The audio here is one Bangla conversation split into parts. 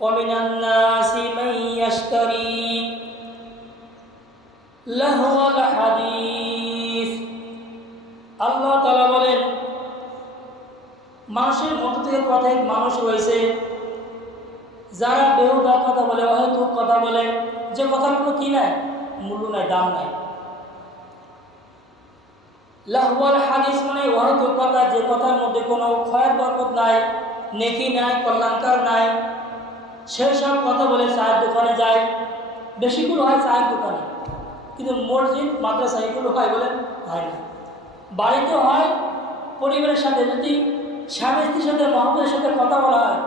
ومن الناس من يشتري لهو الحديث আল্লাহ তাআলা বলেন মানুষের মধ্যে থেকে প্রত্যেক মানুষ রয়েছে যারা বেহুদা কথা বলে, অহেতুক কথা বলে, যে কথাগুলো কি নাই, মূল্য নাই, দাম নাই। লাহওয়াল হাদিস মানে অহেতুক কথা, যে কথার মধ্যে কোনো খয়ের বরকত নাই, নেকি নাই, কল্যাণকার নাই, সেই সব কথা বলে চায়ের দোকানে যায়। বেশিগুলো হয় চায়ের দোকানে, কিন্তু মসজিদ মাদ্রাসা এগুলো হয় বলে হয় না। বাড়িতে হয়, পরিবারের সাথে যদি স্বামী স্ত্রীর সাথে মহব্বতের সাথে কথা বলা হয়,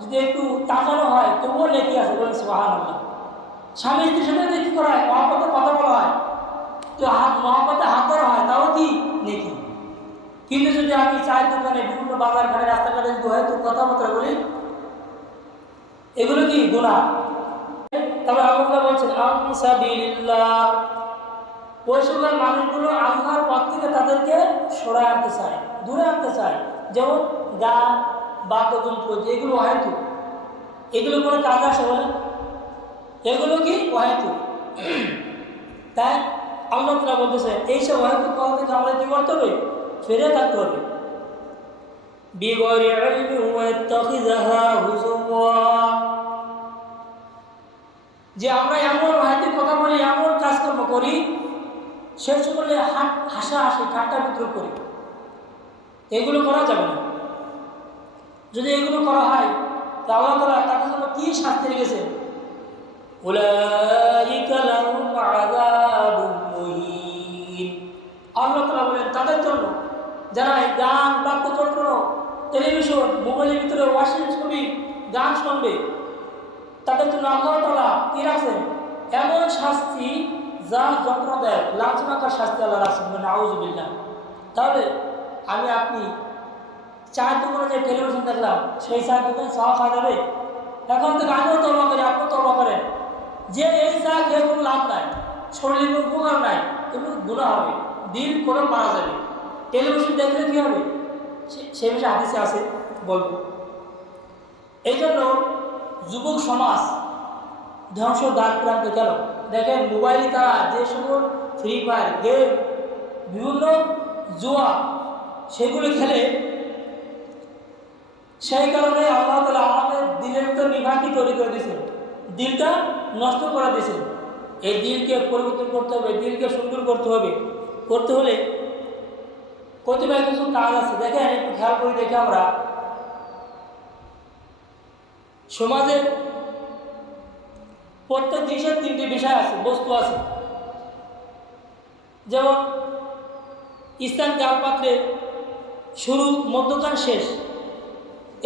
যদি একটু তাকানো হয় তবুও নেকি আছে, বলেন সুবহানাল্লাহ। স্বামী স্ত্রীর সাথে যদি কী করা হয়, মহব্বতে কথা বলা হয়, তো মহব্বতে হাত ধরা হয়, তাও কি নেকি। কিন্তু যদি আমি চায়ের দোকানে, বিভিন্ন বাজার ঘাটে, রাস্তাঘাটে যদি হয়তো কথাবার্তা বলি, এগুলো কি গুনাহ। তবে আল্লাহ বলছেন আনসাবিল্লাহ, ওই সকল মানুষগুলো আল্লাহর পথ থেকে তাদেরকে সরায় আনতে চায়, দূরে আনতে চায়। যেমন গান, বাদ্যযন্ত্র, যেগুলো অহেতুক, এগুলো কোনো কাজ আসে বলে, এগুলো কি অহেতুক। তাই আল্লাহ তাআলা বলতেছে এইসব অহেতুক কথা থেকে আমাদের কি করতে হবে, ফিরে থাকতে হবে। বিগয়রি ইলমি ওয়া ইত্তাখিযাহা হুজুওয়া, যে আমরা এমন অহেতুক কথা বলি, এমন কাজকর্ম করি, শেষ করলে হাসাহাসি, ঠাট্টা বিদ্রুপ করি, এগুলো করা যাবে না। যদি এগুলো করা হয় তা আল্লাহ তাআলা তাদের জন্য কি শাস্তি রেখেছেন, উলাইকা লাহুম আযাবুম মুহিন। আল্লাহ তাআলা বলেন তাদের জন্য যারা গান, বাদ্যযন্ত্র, টেলিভিশন, মোবাইলের ভিতরে ওয়াশিং ছবি, গান শুনবে, তাদের জন্য আল্লাহ তাআলা কি রাখছেন, এমন শাস্তি যা যন্ত্রণাদায়ক, লাঞ্ছনাকর শাস্তি আল্লাহ রাখছেন, নাউযুবিল্লাহ। তাহলে আমি আপনি চায়ের দোকানে যে টেলিভিশন দেখলাম, সেই চায়ের দোকানে চা খাওয়া যাবে? এখন থেকে আমিও তওবা করি, আপনিও তওবা করেন, যে এই চা খেয়ে কোনো লাভ নাই, শরীরের কোনো উপকার নাই, কিন্তু গুনাহ হবে, দিল করে মারা যাবে। টেলিভিশন দেখলে কী হবে, সে বিষয়ে হাদিসে আছে, বলবো। এই জন্য যুবক সমাজ ধ্বংস দ্বার প্রান্তে গেল। দেখেন মোবাইলে তারা যে সকল ফ্রি ফায়ার গেম, বিভিন্ন জুয়া, সেগুলো খেলে, সেই কারণে আল্লাহ তাআলা আমাদের দিলের তো বিভ্রান্তি তৈরি করে দিয়েছেন, দিলটা নষ্ট করে দিয়েছেন। এই দিলকে পরিবর্তন করতে হবে, দিলকে সুন্দর করতে হবে। করতে হলে কতিপয় কিছু কাজ আছে, দেখেন একটু খেয়াল করে দেখে আমরা সমাজের প্রত্যেক জিনিসের তিনটি বিষয় আছে, বস্তু আছে। যেমন ইসলাম কালপাত্রে শুরু, মধ্যকাল, শেষ,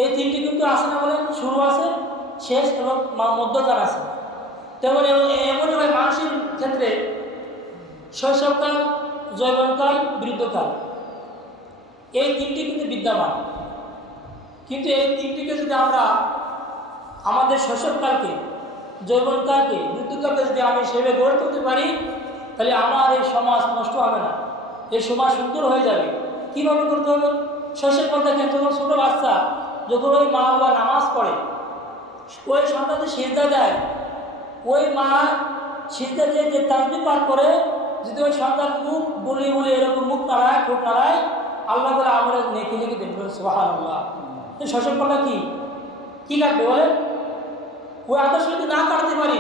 এই তিনটি কিন্তু আছে না, বলেন শুরু আছে, শেষ এবং মধ্যকাল আছে। তেমন এমনই মানুষের ক্ষেত্রে শৈশবকাল, যৌবনকাল, বৃদ্ধকাল, এই তিনটি কিন্তু বিদ্যমান। কিন্তু এই তিনটিকে যদি আমরা আমাদের শৈশবকালকে, যৌবনকালকে, বৃদ্ধকালকে যদি আমি সেভাবে গড়ে তুলতে পারি, তাহলে আমার এই সমাজ নষ্ট হবে না, এই সমাজ সুন্দর হয়ে যাবে। কীভাবে করতে হবে? শৈশবকাল দেখেন, যখন ছোটো বাচ্চা, যখন ওই মা বাবা নামাজ পড়ে, ওই সন্তানকে সিজদা দেয়, ওই মা সিজদা দিয়ে যে তাসবিহ পাঠ করে, যদি ওই সন্তান মুখ বলি বলে এরকম মুখ নাড়ায়, ঠোঁট নাড়ায়, আল্লাহ তাআলা আমাদের নেকি লিখে দেবেন, সুবহানাল্লাহ। এই শৈশবকালটা কি লাগবে বলেন? ওই আদর্শ যদি না কাটতে পারি,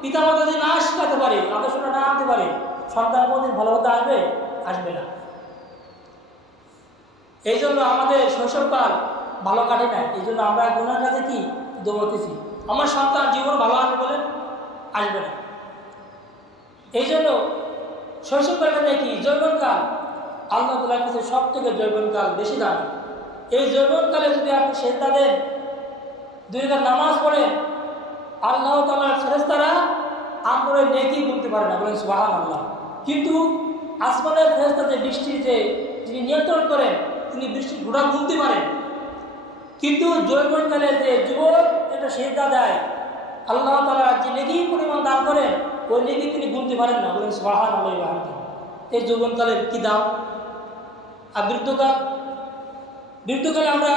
পিতামাতা যদি না শেখাতে পারি, আদর্শটা না আনতে পারি, সন্তান কোনদিন ভালো হতে আসবে না। এই জন্য আমাদের শৈশবকাল ভালো কাটে না। এই জন্য আমরা গুনার কাছে কি দৌড়তেছি, আমার সন্তান জীবন ভালো আসবে বলে আসবে না। এই জন্য শৈশবকালটা কি যৌবনকাল, আল্লাহ তাআলার কাছে সব থেকে যৌবনকাল বেশি দামি। এই যৌবনকালে যদি আপনি সেজদা দেন, 2 রাকাত নামাজ পড়েন, আল্লাহ তাআলার ফেরেশতারা আপনার নেকি গুনতে পারে না, বলেন সুবহানাল্লাহ। কিন্তু আসমানের ফেরেশতা যে বৃষ্টির যে যিনি নিয়ন্ত্রণ করেন, তিনি বৃষ্টির ঘোড়া গুনতে পারেন। কিন্তু যৌবনকালে যে যুবক এটা সিজদা দেয়, আল্লাহ তাআলা যে নেকি পরিমাণ দান করেন, ওই নেকি তিনি গুনতে পারেন না, বলেন সুবহানাল্লাহ। এই যৌবনকালের কি দাম। আর বৃদ্ধকালে আমরা